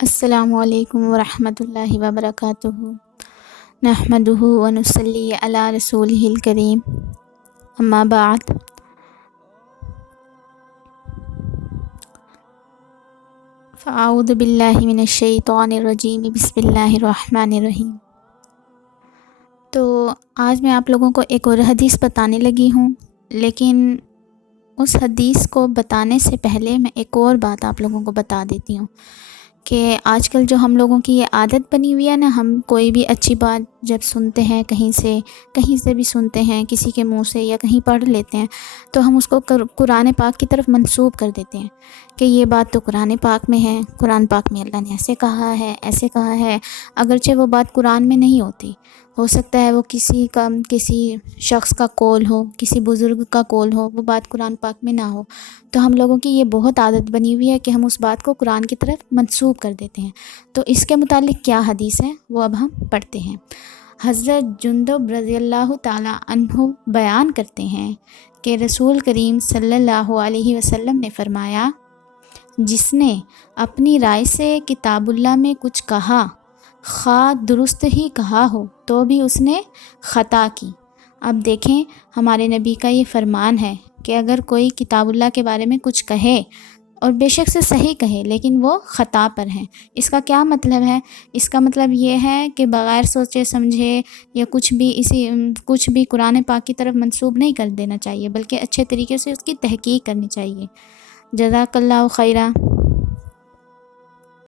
السلام علیکم ورحمۃ اللہ وبرکاتہ۔ نحمدہ ونصلی علی رسولہ الکریم، اما بعد۔ فاعوذ باللہ من الشیطان الرجیم، بسم اللہ الرحمن الرحیم۔ تو آج میں آپ لوگوں کو ایک اور حدیث بتانے لگی ہوں، لیکن اس حدیث کو بتانے سے پہلے میں ایک اور بات آپ لوگوں کو بتا دیتی ہوں کہ آج کل جو ہم لوگوں کی یہ عادت بنی ہوئی ہے نا، ہم کوئی بھی اچھی بات جب سنتے ہیں کہیں سے بھی سنتے ہیں، کسی کے منہ سے یا کہیں پڑھ لیتے ہیں، تو ہم اس کو قرآن پاک کی طرف منسوب کر دیتے ہیں کہ یہ بات تو قرآن پاک میں ہے، قرآن پاک میں اللہ نے ایسے کہا ہے، اگرچہ وہ بات قرآن میں نہیں ہوتی، ہو سکتا ہے وہ کسی شخص کا قول ہو، کسی بزرگ کا قول ہو، وہ بات قرآن پاک میں نہ ہو۔ تو ہم لوگوں کی یہ بہت عادت بنی ہوئی ہے کہ ہم اس بات کو قرآن کی طرف منسوب کر دیتے ہیں۔ تو اس کے متعلق کیا حدیث ہے وہ اب ہم پڑھتے ہیں۔ حضرت جندب رضی اللہ تعالی عنہ بیان کرتے ہیں کہ رسول کریم صلی اللہ علیہ وسلم نے فرمایا، جس نے اپنی رائے سے کتاب اللہ میں کچھ کہا، خواہ درست ہی کہا ہو تو بھی اس نے خطا کی۔ اب دیکھیں، ہمارے نبی کا یہ فرمان ہے کہ اگر کوئی کتاب اللہ کے بارے میں کچھ کہے اور بے شک سے صحیح کہے لیکن وہ خطا پر ہیں، اس کا کیا مطلب ہے؟ اس کا مطلب یہ ہے کہ بغیر سوچے سمجھے یا کچھ بھی قرآن پاک کی طرف منسوب نہیں کر دینا چاہیے، بلکہ اچھے طریقے سے اس کی تحقیق کرنی چاہیے۔ جزاک اللہ خیرہ۔